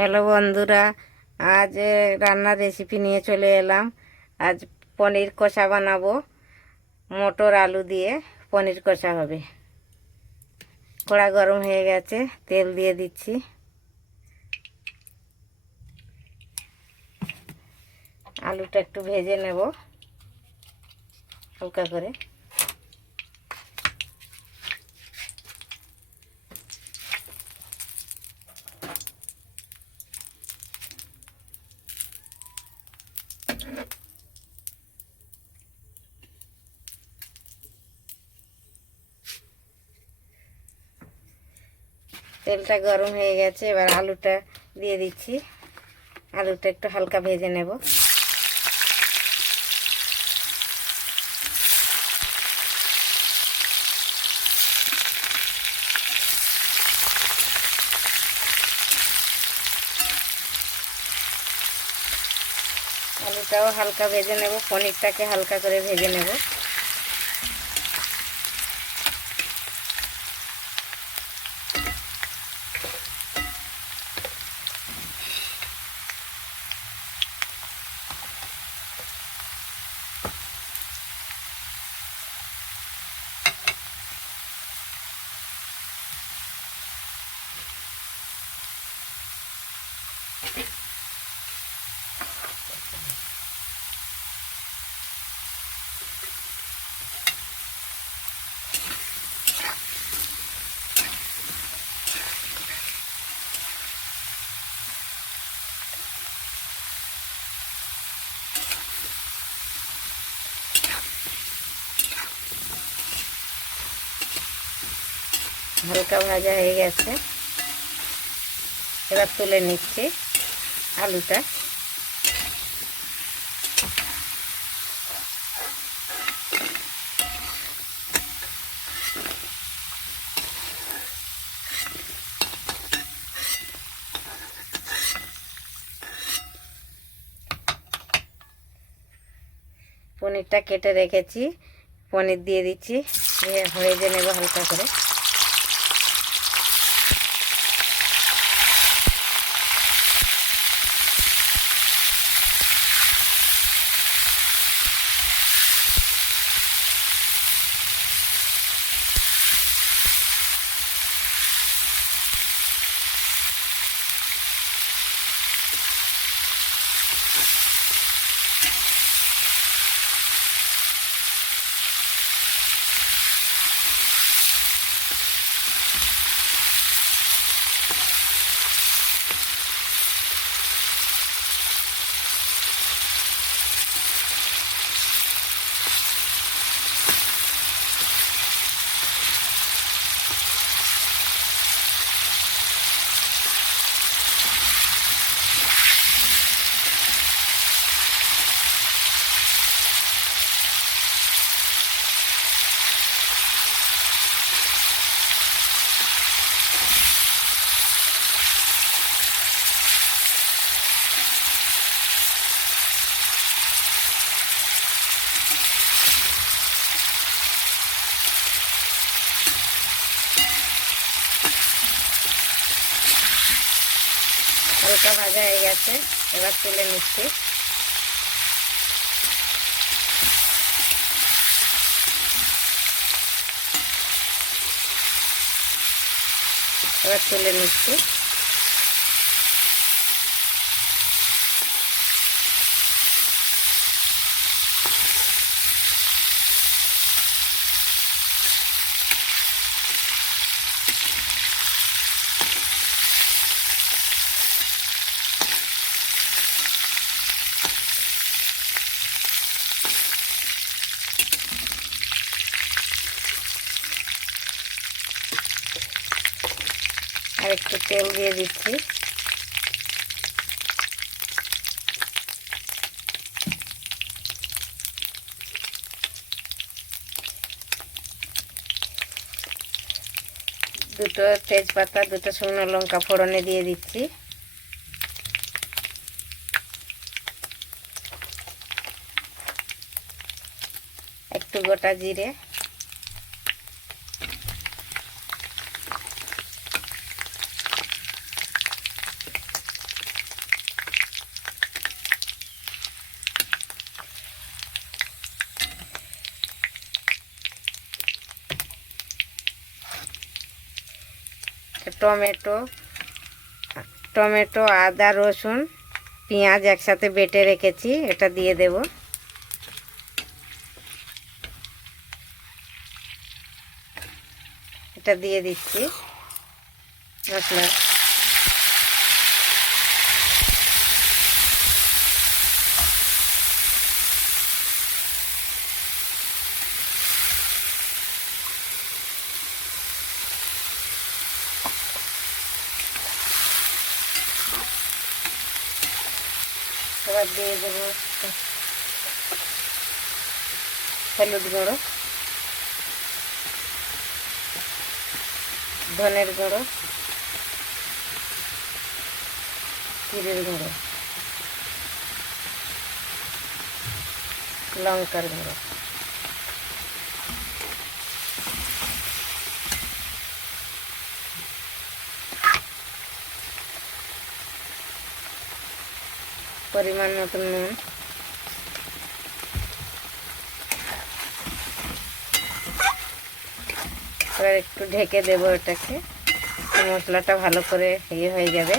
Hello বন্ধুরা, আজ রান্নার রেসিপি নিয়ে চলে এলাম। আজ পনির কষা বানাবো। মটর আলু দিয়ে পনির কষা হবে। কড়া গরম হয়ে গেছে, তেল দিয়ে দিচ্ছি। আলুটা একটু ভেজে নেব হালকা করে। তেলটা গরম হয়ে গেছে, এবার আলুটা দিয়ে দিচ্ছি। আলুটা একটু হালকা ভেজে নেব। আলুটাও হালকা ভেজে নেব, পনিরটাকে হালকা করে ভেজে নেব। হালকা ভাজা হয়ে গেছে, এবার তুলে নিচ্ছি আলুটা। পনিরটা কেটে রেখেছি, পনির দিয়ে দিচ্ছি, ভেজে নেব হালকা করে। হালকা ভাজা হয়ে গেছে, এবার তুলে নিচ্ছি। এবার তুলে নিচ্ছি। আর একটু তেল দিয়ে দিচ্ছি। দুটো তেজপাতা, দুটো শুকনো লঙ্কা ফোড়নে দিয়ে দিচ্ছি। একটু গোটা জিরে, টমেটো, আদা, রসুন, পেঁয়াজ একসাথে বেটে রেখেছি, এটা দিয়ে দেব। এটা দিয়ে দিচ্ছি মশলা। এবার দিয়ে দেবো হলুদ গুঁড়ো, ধনের গুঁড়ো, জিরের গুঁড়ো, লঙ্কার গুঁড়ো। পরিমাণ মতো নুন। এবার একটু ঢেকে দেবো এটাকে, মশলাটা ভালো করে হয়ে যাবে,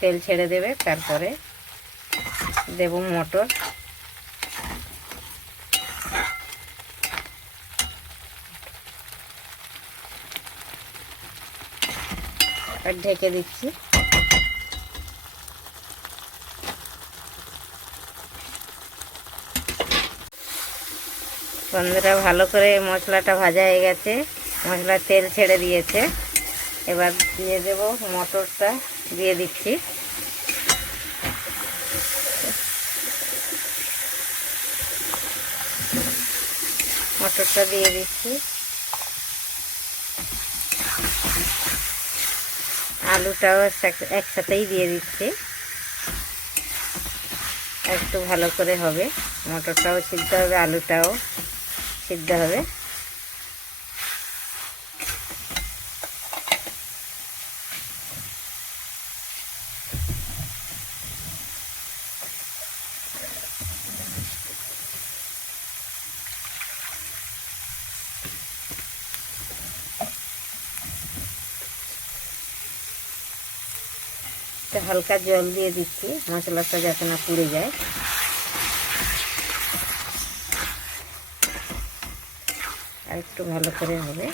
তেল ছেড়ে দেবে। তারপরে দেব মটর। আর ঢেকে দিচ্ছি। বন্ধুরা, ভালো করে মশলাটা ভাজা হয়ে গেছে, মশলার তেল ছেড়ে দিয়েছে। এবার দিয়ে দেব মটরটা, দিয়ে দিচ্ছি। মটরটা দিয়ে দিচ্ছি। আলুটাও একসাথেই দিয়ে দিচ্ছি। একটু ভালো করে হবে, মটরটাও সিদ্ধ হবে, আলুটাও সিদ্ধ হবে। হালকা জল দিয়ে দিচ্ছি, মশলাটা যাতে না পুড়ে যায়। আর একটু ভালো করে হবে,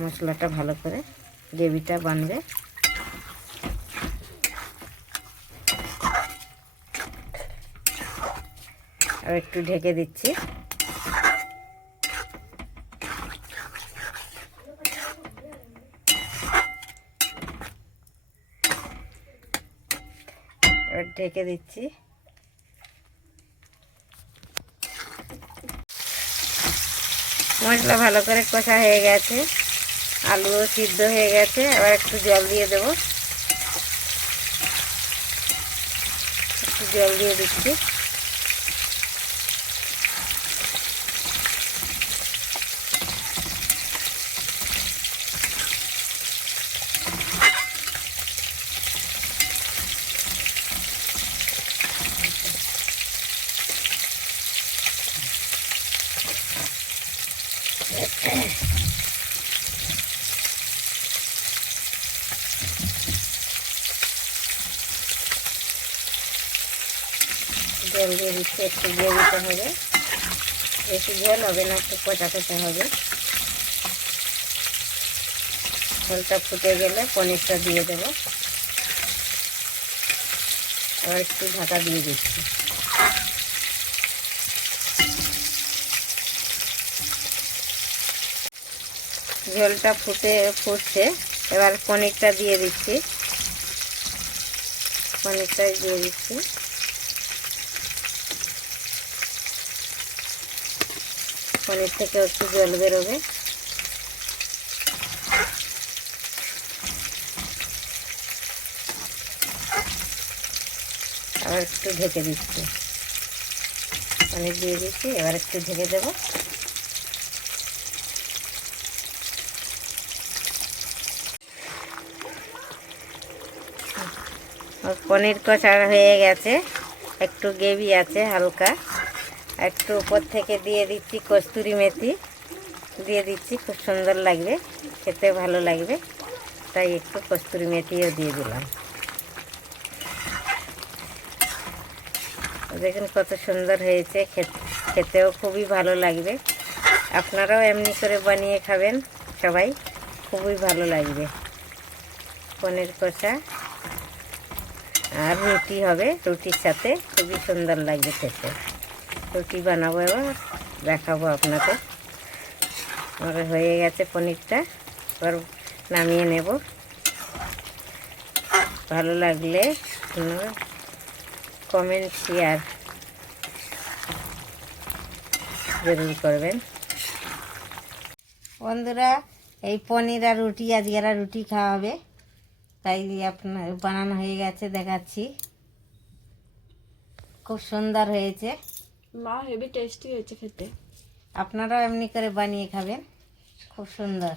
মশলাটা ভালো করে গ্রেভিটা বানবে। আর একটু ঢেকে দিচ্ছি। এবার ঢেকে দিচ্ছি। মশলা ভালো করে কষা হয়ে গেছে, আলুও সিদ্ধ হয়ে গেছে। আবার একটু জল দিয়ে দেবো, একটু জল দিয়ে দিচ্ছি। জল দিয়ে দিচ্ছি, একটু দিয়ে দিতে হবে, বেশি ঝোল হবে না, একটু কষা কষা হবে। ঝোলটা ফুটে গেলে পনিরটা দিয়ে দেবো। আবার একটু ঢাকা দিয়ে দিচ্ছি। ঝোলটা ফুটছে, এবার পনিরটা দিয়ে দিচ্ছি। পনিরটাই দিয়ে দিচ্ছি। পনির থেকে একটু জল বেরোবে। আবার একটু ঢেকে দিচ্ছি। পনির দিয়ে দিচ্ছি, এবার একটু ঢেকে দেবো। পনির কষা হয়ে গেছে, একটু গ্রেভি আছে হালকা। একটু উপর থেকে দিয়ে দিচ্ছি কস্তুরি মেথি, দিয়ে দিচ্ছি, খুব সুন্দর লাগবে, খেতে ভালো লাগবে। তাই একটু কস্তুরি মেথিও দিয়ে দিলাম। দেখুন কত সুন্দর হয়েছে, খেতেও খুবই ভালো লাগবে। আপনারাও এমনি করে বানিয়ে খাবেন সবাই, খুবই ভালো লাগবে। পনির কষা আর রুটি হবে, রুটির সাথে খুবই সুন্দর লাগবে খেতে। রুটি বানাবো, এবার দেখাবো আপনাকে। আমার হয়ে গেছে পনিরটা, এবার নামিয়ে নেব। ভালো লাগলে আপনারা কমেন্ট শেয়ার জরুর করবেন। বন্ধুরা, এই পনির আর রুটি আজকে আর রুটি খাওয়া হবে, তাই আপনার বানানো হয়ে গেছে, দেখাচ্ছি। খুব সুন্দর হয়েছে, মা হেভি টেস্টি হয়েছে খেতে। আপনারাও এমনি করে বানিয়ে খাবেন, খুব সুন্দর।